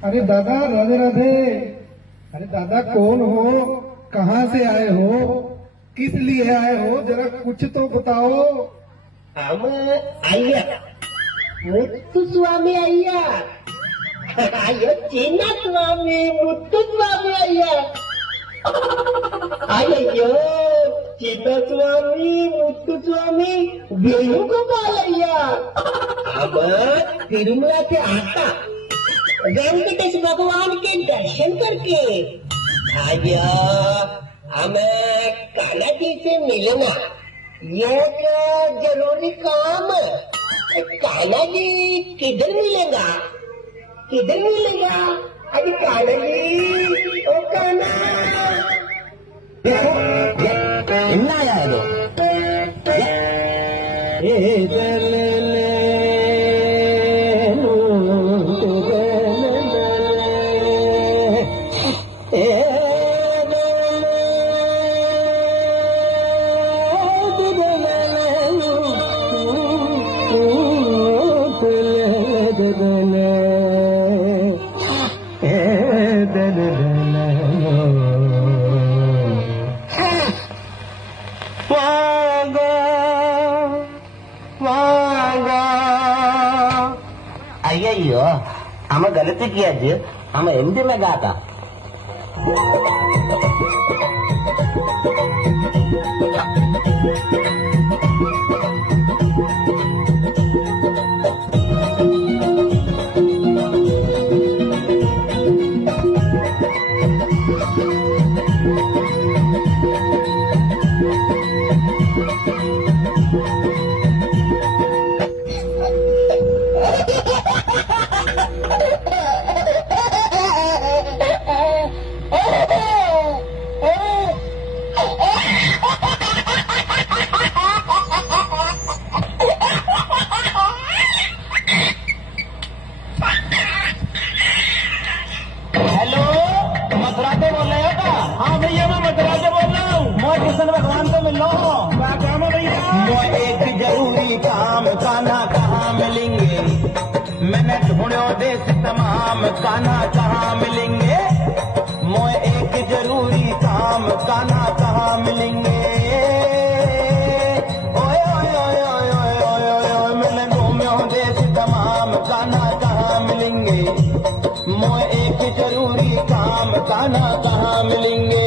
अरे दादा राधे राधे। अरे दादा कौन हो, कहाँ से आए हो, किस लिए आए हो, जरा कुछ तो बताओ। हम अय्या मुत्तुस्वामी अय्या अಯ್ಯೋ ಚಿನ್ನ ಸ್ವಾಮಿ ಮುತ್ತುಸ್ವಾಮಿ ಅಯ್ಯ ಅಯ್ಯಯ್ಯೋ ಚಿನ್ನ ಸ್ವಾಮಿ ಮುತ್ತುಸ್वामी वेणुगोपाल अय्या अब तिरुमला से आता वेंकटेश भगवान के दर्शन करके आया हमें कान्हा जी से मिलना ये जरूरी काम। कान्हा जी किधर मिलेगा, किधर मिलेगा? अरे कान्हा जी, ओ कान्हा इन्ना आया है तो अय्यो हमें गलती किया जी, हमें हिंदी में गा था। भगवान से मिल लो। एक जरूरी काम, कान्हा कहाँ मिलेंगे, मैंने ढूंढो देश तमाम, कान्हा कहाँ मिलेंगे। मोए एक जरूरी काम, कान्हा कहाँ मिलेंगे। ओए ओए ओए ओए ओए ओए ओए मैंने ढूंढो देश तमाम, कान्हा कहाँ मिलेंगे। मोए एक जरूरी काम, कान्हा कहाँ मिलेंगे।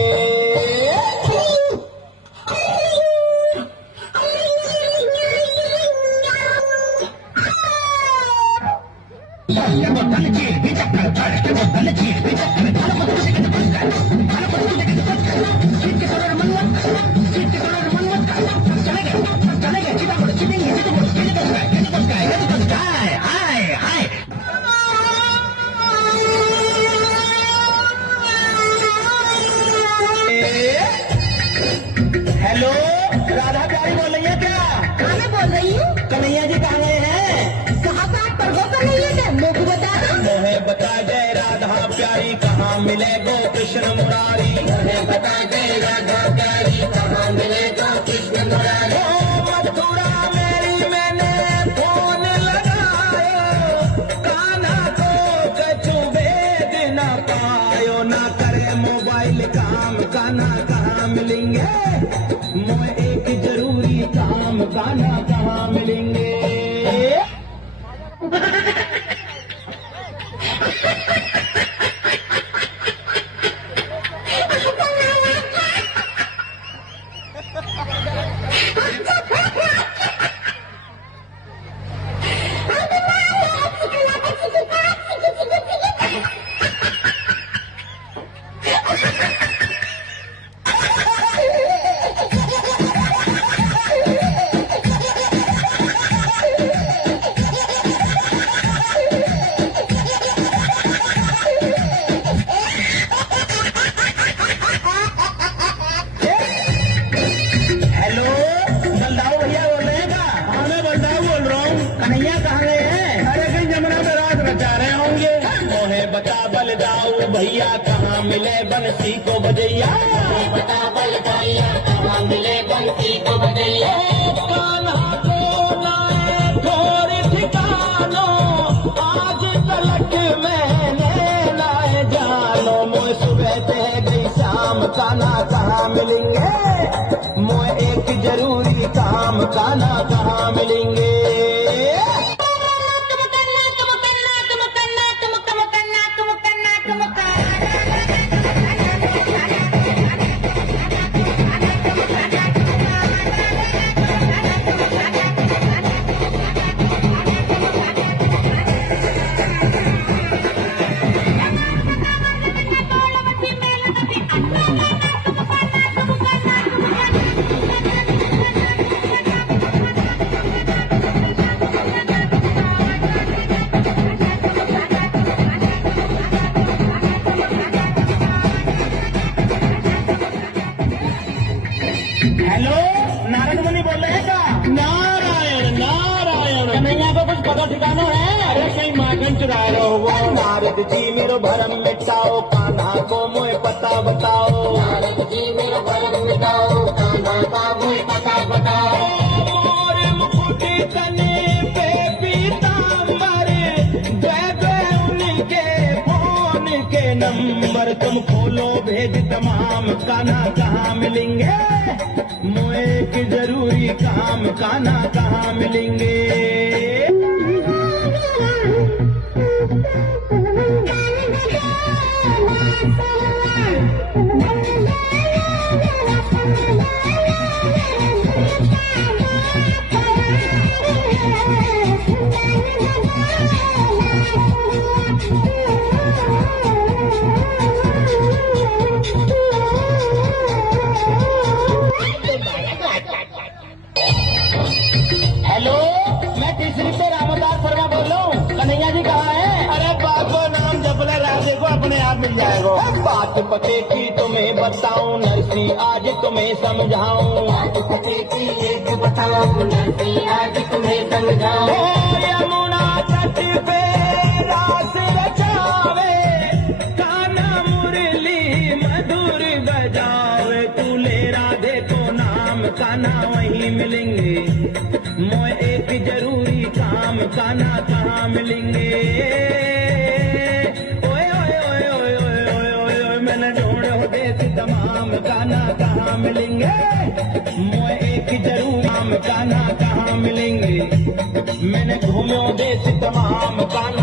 हेलो राधा प्यारी बोल रही है क्या? हाँ मैं बोल रही हूँ। कन्हैया जी कहाँ गए हैं? कहाँ बात पर वो कन्हैया क्या मेरे को बता दो। मोहे बता दे राधा प्यारी कहाँ मिले गो कृष्ण मुरारी। मोहे बता दे राधा प्यारी कहाँ मिले गो कृष्ण मुरारी। मथुरा मेरी मैंने फोन लगायो, कान्हा को कछु भेद न पायो। ना करे मोबाइल काम, कान्हा कहाँ मिलेंगे। मोए एक जरूरी काम, कान्हा कहाँ मिलेंगे। बता बल जाओ भैया कहाँ मिले बंसी को बजैया। बता बल भैया कहाँ मिले बंसी को बजैया। कान्हा को लाए थोड़ी ठिकानो, आज तलक मैंने नारद जी मेरो भरम मिटाओ, कान्हा को मोए पता बताओ। नारद जी मेरा भरम मिटाओ, कान्हा का मुझे पता बताओ। मोर मुकुट तने पे पीतांबर, द्वै द्वै उनके फोन के नंबर। तुम खोलो भेज तमाम, कान्हा कहाँ मिलेंगे? मोए एक जरूरी काम, कान्हा कहाँ मिलेंगे? हेलो, मैं तीसरी पे रामदास शर्मा बोल रहा हूँ। कन्हैया जी कहाँ है? अरे बाबू नाम जपले राधे को अपने आप मिल जाएगा। बात पते की तुम्हें बताऊं, नरसी आज तुम्हें समझाऊं। बात पते की एक बताओ, नरसी आज तुम्हें समझाओ। ओ यमुना तट पे रास रचावे, कान्हा मुरली मधुर बजावे। तू ले राधे को नाम, कान्हा वहीं मिलेंगे। मोए एक जरूरी काम, कान्हा कहाँ मिलेंगे? ओए ओए ओए ओए ओए ओए ओए ओए, मैंने ढूंढो देश तमाम, कान्हा कहाँ मिलेंगे? मोए एक जरूरी काम, कान्हा कहाँ मिलेंगे? मैंने घूमो देश तमाम, कान्हा